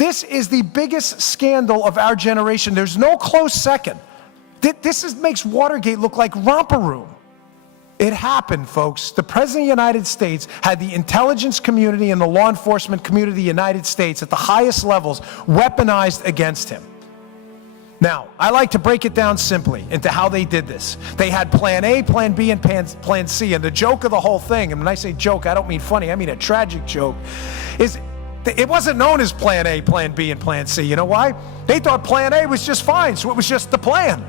This is the biggest scandal of our generation. There's no close second. This makes Watergate look like romper room. It happened, folks. The President of the United States had the intelligence community and the law enforcement community of the United States at the highest levels weaponized against him. Now, I like to break it down simply into how they did this. They had plan A, plan B, and plan C. And the joke of the whole thing, and when I say joke, I don't mean funny, I mean a tragic joke, is it wasn't known as plan A, plan B, and plan C. You know why? They thought plan A was just fine, so it was just the plan.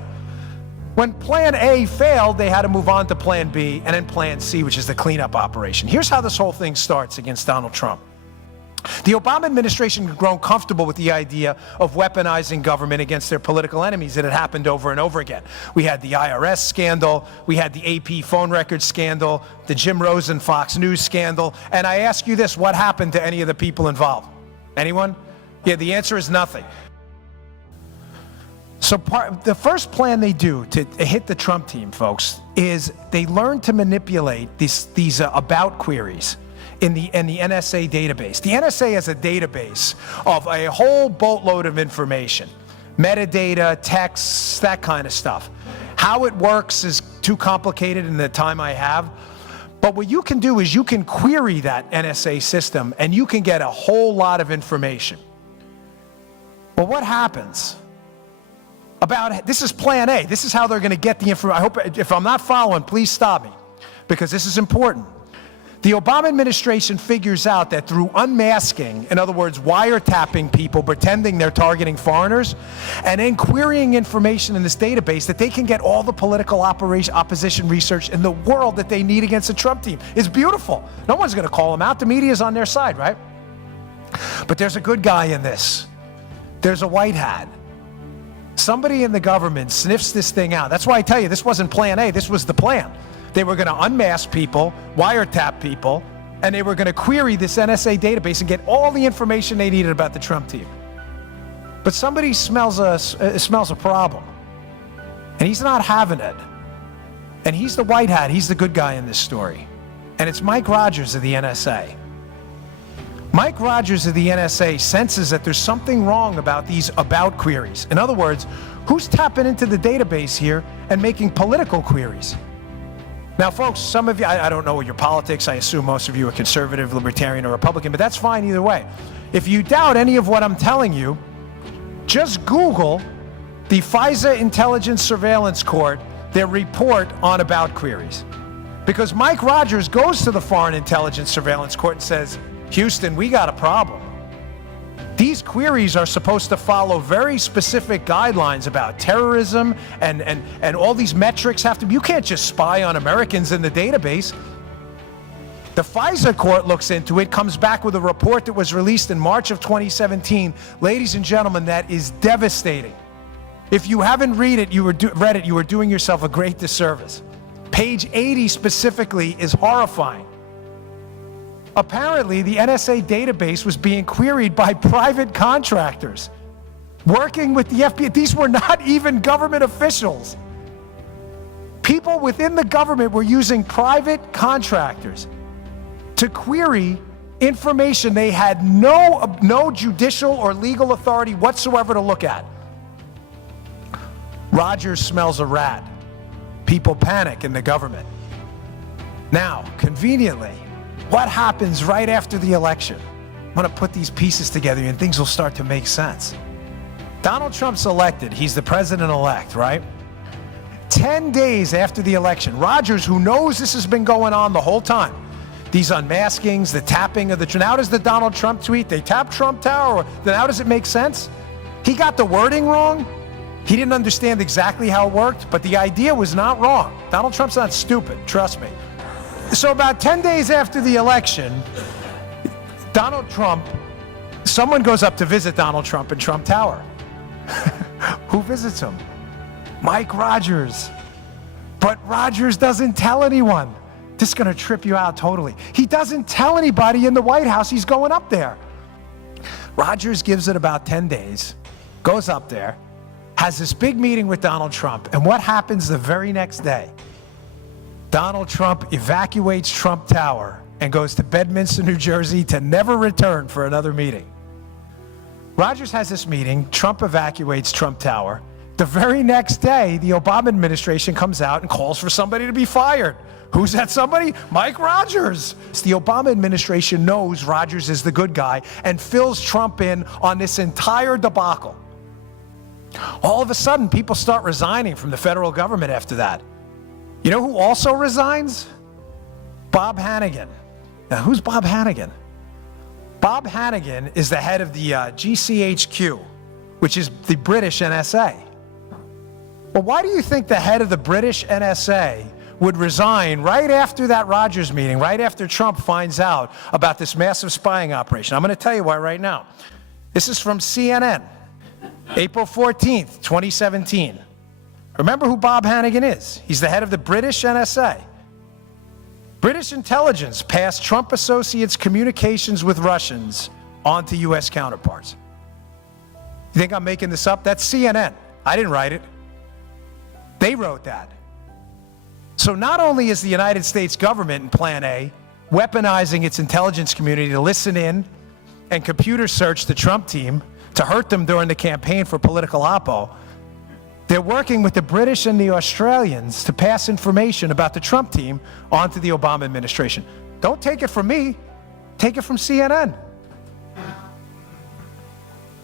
When plan A failed, they had to move on to plan B and then plan C, which is the cleanup operation. Here's how this whole thing starts against Donald Trump. The Obama administration had grown comfortable with the idea of weaponizing government against their political enemies. It had happened over and over again. We had the IRS scandal, we had the AP phone records scandal, the Jim Rosen Fox News scandal, and I ask you this, what happened to any of the people involved? Anyone? Yeah, the answer is nothing. So the first plan they do to hit the Trump team, folks, is they learn to manipulate these about queries in the NSA database. The NSA has a database of a whole boatload of information, metadata, texts, that kind of stuff. How it works is too complicated in the time I have, but what you can do is you can query that NSA system and you can get a whole lot of information. Well, what happens? This is plan A. This is how they're going to get the information. I hope, if I'm not following, please stop me, because this is important. The Obama administration figures out that through unmasking, in other words, wiretapping people, pretending they're targeting foreigners, and then querying information in this database, that they can get all the political opposition research in the world that they need against the Trump team. It's beautiful. No one's going to call them out. The media is on their side, right? But there's a good guy in this. There's a white hat. Somebody in the government sniffs this thing out. That's why I tell you, this wasn't plan A, this was the plan. They were going to unmask people, wiretap people, and they were going to query this NSA database and get all the information they needed about the Trump team. But somebody smells a problem, and he's not having it. And he's the white hat, he's the good guy in this story. And it's Mike Rogers of the NSA. Mike Rogers of the NSA senses that there's something wrong about these about queries. In other words, who's tapping into the database here and making political queries? Now, folks, some of you, I don't know your politics. I assume most of you are conservative, libertarian, or Republican, but that's fine either way. If you doubt any of what I'm telling you, just Google the FISA Intelligence Surveillance Court, their report on about queries. Because Mike Rogers goes to the Foreign Intelligence Surveillance Court and says, Houston, we got a problem. These queries are supposed to follow very specific guidelines about terrorism, and all these metrics have to be, you can't just spy on Americans in the database. The FISA court looks into it, comes back with a report that was released in March of 2017. Ladies and gentlemen, that is devastating. If you haven't read it, you were doing yourself a great disservice. Page 80 specifically is horrifying. Apparently, the NSA database was being queried by private contractors working with the FBI. These were not even government officials. People within the government were using private contractors to query information they had no judicial or legal authority whatsoever to look at. Rogers smells a rat. People panic in the government. Now, conveniently, what happens right after the election? I'm going to put these pieces together and things will start to make sense. Donald Trump's elected. He's the president-elect, right? 10 days after the election, Rogers, who knows this has been going on the whole time, these unmaskings, the tapping of the... Now does the Donald Trump tweet, they tapped Trump Tower, then how does it make sense? He got the wording wrong. He didn't understand exactly how it worked, but the idea was not wrong. Donald Trump's not stupid, trust me. So about 10 days after the election, Donald Trump, someone goes up to visit Donald Trump in Trump Tower. Who visits him? Mike Rogers. But Rogers doesn't tell anyone. This is going to trip you out totally. He doesn't tell anybody in the White House he's going up there. Rogers gives it about 10 days, goes up there, has this big meeting with Donald Trump, and what happens the very next day? Donald Trump evacuates Trump Tower and goes to Bedminster, New Jersey to never return for another meeting. Rogers has this meeting. Trump evacuates Trump Tower. The very next day, the Obama administration comes out and calls for somebody to be fired. Who's that somebody? Mike Rogers. The Obama administration knows Rogers is the good guy and fills Trump in on this entire debacle. All of a sudden, people start resigning from the federal government after that. You know who also resigns? Bob Hannigan. Now, who's Bob Hannigan? Bob Hannigan is the head of the GCHQ, which is the British NSA. Well, why do you think the head of the British NSA would resign right after that Rogers meeting, right after Trump finds out about this massive spying operation? I'm going to tell you why right now. This is from CNN, April 14th, 2017. Remember who Bob Hannigan is. He's the head of the British NSA. British intelligence passed Trump associates' communications with Russians on to U.S. counterparts. You think I'm making this up? That's CNN. I didn't write it. They wrote that. So not only is the United States government in Plan A weaponizing its intelligence community to listen in and computer search the Trump team to hurt them during the campaign for political oppo, they're working with the British and the Australians to pass information about the Trump team onto the Obama administration. Don't take it from me. Take it from CNN.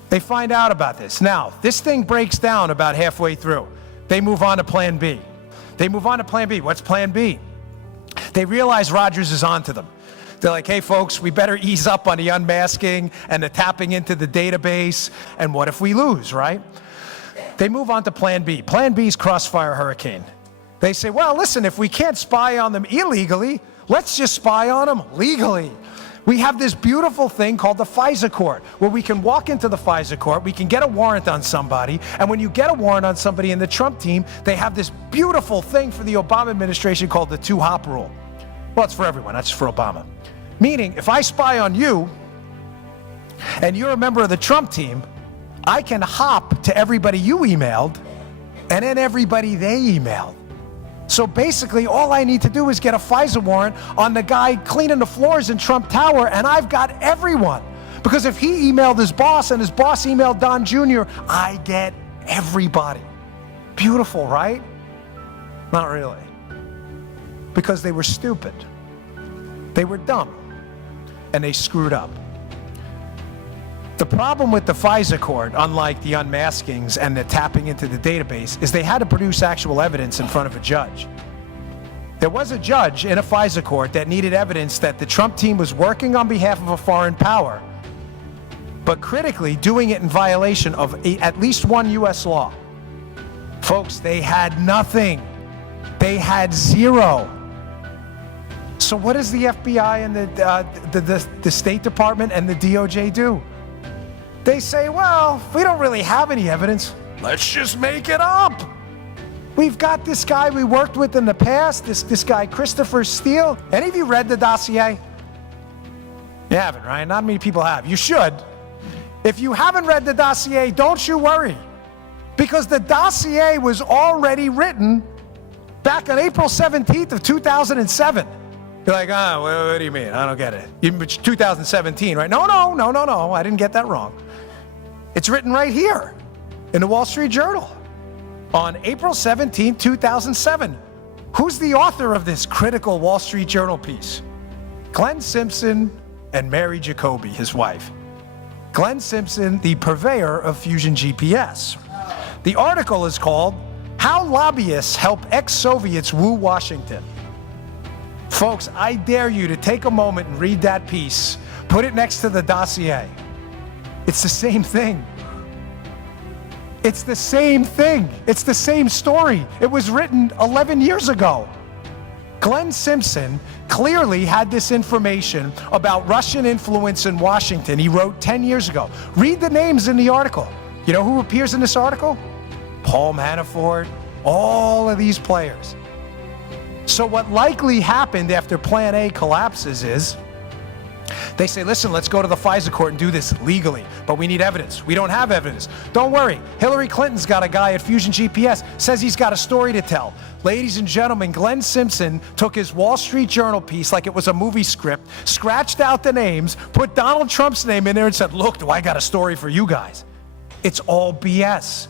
They find out about this. Now, this thing breaks down about halfway through. They move on to Plan B. They move on to Plan B. What's Plan B? They realize Rogers is onto them. They're like, hey, folks, we better ease up on the unmasking and the tapping into the database. And what if we lose, right? They move on to Plan B. Plan B is Crossfire Hurricane. They say, well, listen, if we can't spy on them illegally, let's just spy on them legally. We have this beautiful thing called the FISA court, where we can walk into the FISA court, we can get a warrant on somebody, and when you get a warrant on somebody in the Trump team, they have this beautiful thing for the Obama administration called the two-hop rule. Well, it's for everyone, not just for Obama. Meaning, if I spy on you, and you're a member of the Trump team, I can hop to everybody you emailed, and then everybody they emailed. So basically, all I need to do is get a FISA warrant on the guy cleaning the floors in Trump Tower, and I've got everyone. Because if he emailed his boss and his boss emailed Don Jr., I get everybody. Beautiful, right? Not really. Because they were stupid. They were dumb. And they screwed up. The problem with the FISA court, unlike the unmaskings and the tapping into the database, is they had to produce actual evidence in front of a judge. There was a judge in a FISA court that needed evidence that the Trump team was working on behalf of a foreign power, but critically doing it in violation of at least one U.S. law. Folks, they had nothing. They had zero. So what does the FBI and the State Department and the DOJ do? They say, well, we don't really have any evidence. Let's just make it up. We've got this guy we worked with in the past, this guy, Christopher Steele. Any of you read the dossier? You haven't, right? Not many people have. You should. If you haven't read the dossier, don't you worry. Because the dossier was already written back on April 17th of 2007. You're like, what do you mean? I don't get it. It's 2017, right? No, I didn't get that wrong. It's written right here in the Wall Street Journal on April 17, 2007. Who's the author of this critical Wall Street Journal piece? Glenn Simpson and Mary Jacoby, his wife. Glenn Simpson, the purveyor of Fusion GPS. The article is called, How Lobbyists Help Ex-Soviets Woo Washington. Folks, I dare you to take a moment and read that piece. Put it next to the dossier. It's the same thing. It's the same thing. It's the same story. It was written 11 years ago. Glenn Simpson clearly had this information about Russian influence in Washington. He wrote 10 years ago. Read the names in the article. You know who appears in this article? Paul Manafort, all of these players. So what likely happened after Plan A collapses is They say, listen, let's go to the FISA court and do this legally, but we need evidence. We don't have evidence. Don't worry. Hillary Clinton's got a guy at Fusion GPS, says he's got a story to tell. Ladies and gentlemen, Glenn Simpson took his Wall Street Journal piece like it was a movie script, scratched out the names, put Donald Trump's name in there and said, look, do I got a story for you guys? It's all BS.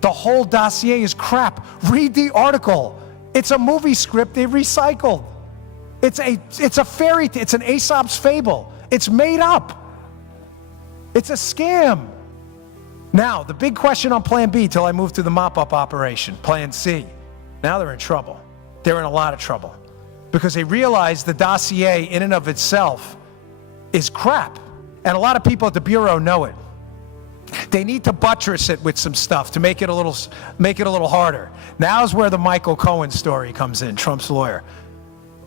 The whole dossier is crap. Read the article. It's a movie script they recycled. It's a fairy tale. It's an Aesop's fable. It's made up. It's a scam. Now, the big question on Plan B till I move to the mop-up operation, Plan C. Now they're in trouble. They're in a lot of trouble because they realize the dossier in and of itself is crap. And a lot of people at the Bureau know it. They need to buttress it with some stuff to make it a little harder. Now's where the Michael Cohen story comes in, Trump's lawyer.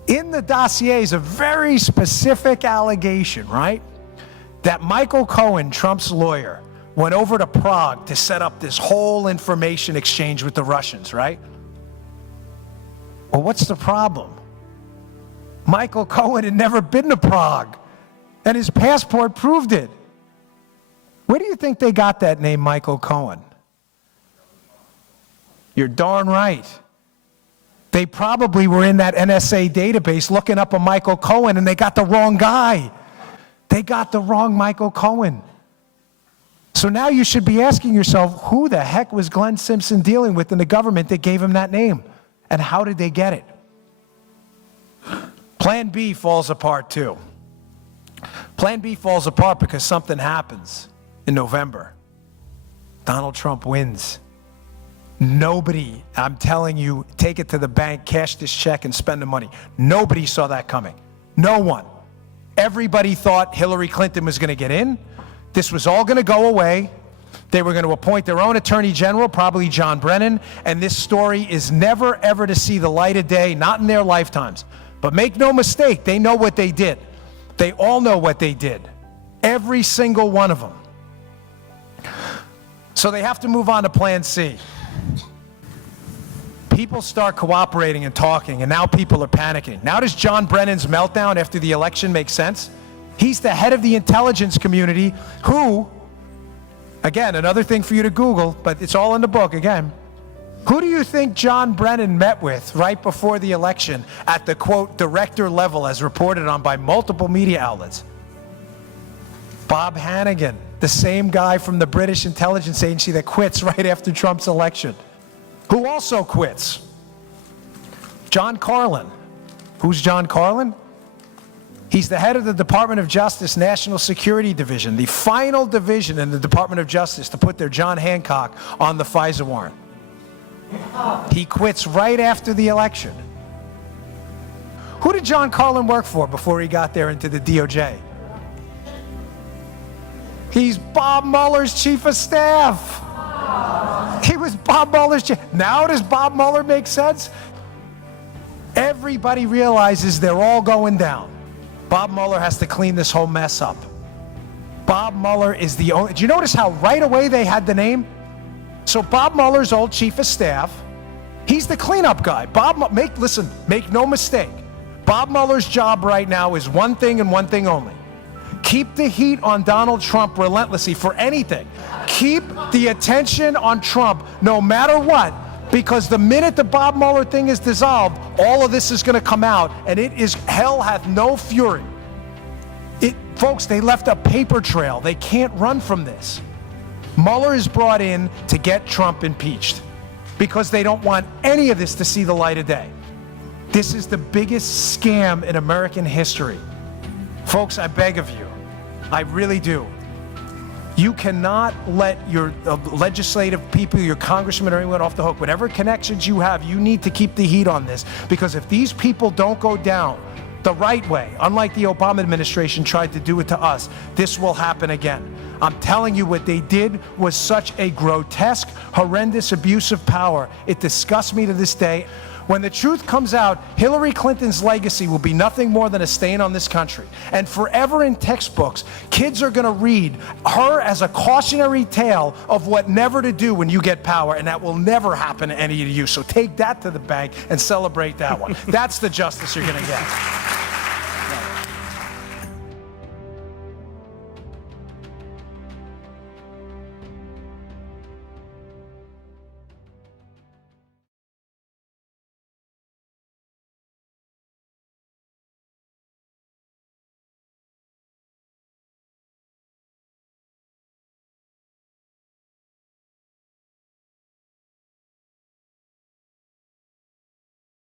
In the dossier is a very specific allegation, right? That Michael Cohen, Trump's lawyer, went over to Prague to set up this whole information exchange with the Russians, right? Well, what's the problem? Michael Cohen had never been to Prague, and his passport proved it. Where do you think they got that name, Michael Cohen? You're darn right. They probably were in that NSA database looking up a Michael Cohen, and they got the wrong guy. They got the wrong Michael Cohen. So now you should be asking yourself, who the heck was Glenn Simpson dealing with in the government that gave him that name? And how did they get it? Plan B falls apart too. Plan B falls apart because something happens in November. Donald Trump wins. Nobody, I'm telling you, take it to the bank, cash this check, and spend the money. Nobody saw that coming. No one. Everybody thought Hillary Clinton was going to get in. This was all going to go away. They were going to appoint their own attorney general, probably John Brennan, and this story is never, ever to see the light of day, not in their lifetimes. But make no mistake, they know what they did. They all know what they did. Every single one of them. So they have to move on to Plan C. People start cooperating and talking, and now people are panicking. Now does John Brennan's meltdown after the election make sense? He's the head of the intelligence community who, again, another thing for you to Google, but it's all in the book again. Who do you think John Brennan met with right before the election at the, quote, director level as reported on by multiple media outlets? Bob Hannigan, the same guy from the British intelligence agency that quits right after Trump's election. Who also quits? John Carlin. Who's John Carlin? He's the head of the Department of Justice National Security Division, the final division in the Department of Justice to put their John Hancock on the FISA warrant. He quits right after the election. Who did John Carlin work for before he got there into the DOJ? He's Bob Mueller's chief of staff. He was Bob Mueller's chief. Now does Bob Mueller make sense? Everybody realizes they're all going down. Bob Mueller has to clean this whole mess up. Bob Mueller is the only, do you notice how right away they had the name? So Bob Mueller's old chief of staff, he's the cleanup guy. Make no mistake. Bob Mueller's job right now is one thing and one thing only. Keep the heat on Donald Trump relentlessly for anything. Keep the attention on Trump no matter what, because the minute the Bob Mueller thing is dissolved, all of this is going to come out, and it is hell hath no fury. Folks, they left a paper trail. They can't run from this. Mueller is brought in to get Trump impeached because they don't want any of this to see the light of day. This is the biggest scam in American history. Folks, I beg of you, I really do. You cannot let your legislative people, your congressmen or anyone off the hook. Whatever connections you have, you need to keep the heat on this, because if these people don't go down the right way, unlike the Obama administration tried to do it to us, this will happen again. I'm telling you, what they did was such a grotesque, horrendous abuse of power. It disgusts me to this day. When the truth comes out, Hillary Clinton's legacy will be nothing more than a stain on this country. And forever in textbooks, kids are going to read her as a cautionary tale of what never to do when you get power, and that will never happen to any of you. So take that to the bank and celebrate that one. That's the justice you're going to get.